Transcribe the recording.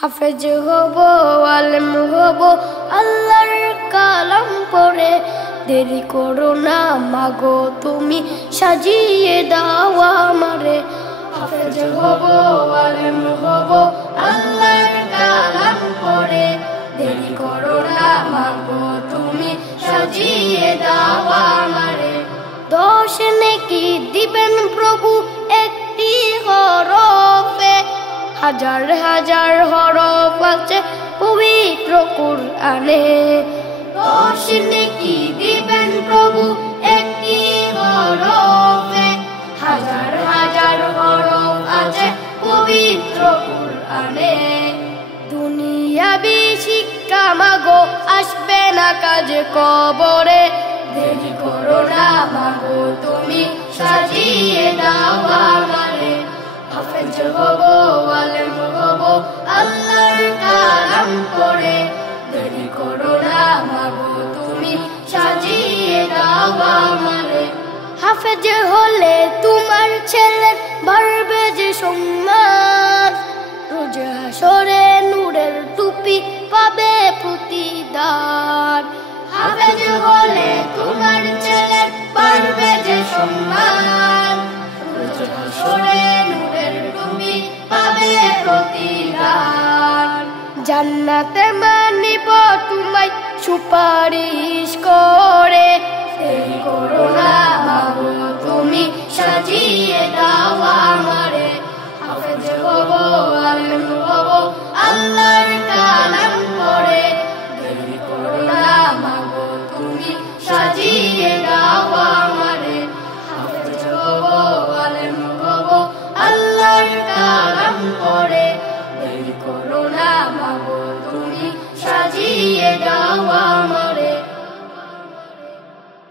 হাফেজ হব, আলেম হব, আল্লাহর কালাম পড়ে। দেরি করো না মাগো তুমি, সাজিয়ে দাও আমারে। হাফেজ হব, আলেম হব, আল্লাহর কালাম পড়ে। দেরি করো না মাগো তুমি, সাজিয়ে দাও আমারে। 10 নেকি দিবেন প্রভু একটি হরফে, হাজার হাজার হরফ আছে পবিত্র কুরআনে। 10 নেকি দিবেন প্রভু একটি হরফে, হাজার হাজার হরফ আছে পবিত্র কুরআনে। দুনিয়াবি শিক্ষা মাগো আসবে না কাজে কবরে। দেরি করো না মাগো তুমি, সাজিয়ে দাও আমারে। হাফেজ হব, আলেম হব, আল্লাহর কালাম পড়ে। দেরি করো না মাগো তুমি, সাজিয়ে দাও আমারে। হাফেজ হলে তোমার ছেলের বাড়বে যে সম্মান, রোজ হাশরে নূরের টুপি পাবে প্রতিদান। হাফেজ হলে তোমার ছেলের বাড়বে যে সম্মান, রোজ হাশরে নূরের টুপি পাবে প্রতিদান। জান্নাতে মানিব তোমায় সুপারিশ করে। দেরি করো না মাগো তুমি, সাজিয়ে দাও আমারে। হাফেজ হব, আলেম হব, আল্লাহর কালাম পড়ে। দেরি করো না মাগো তুমি, সাজিয়ে দাও আমারে। হাফেজ হব, আলেম হব, আল্লাহর কালাম পড়ে। দেরি করো না।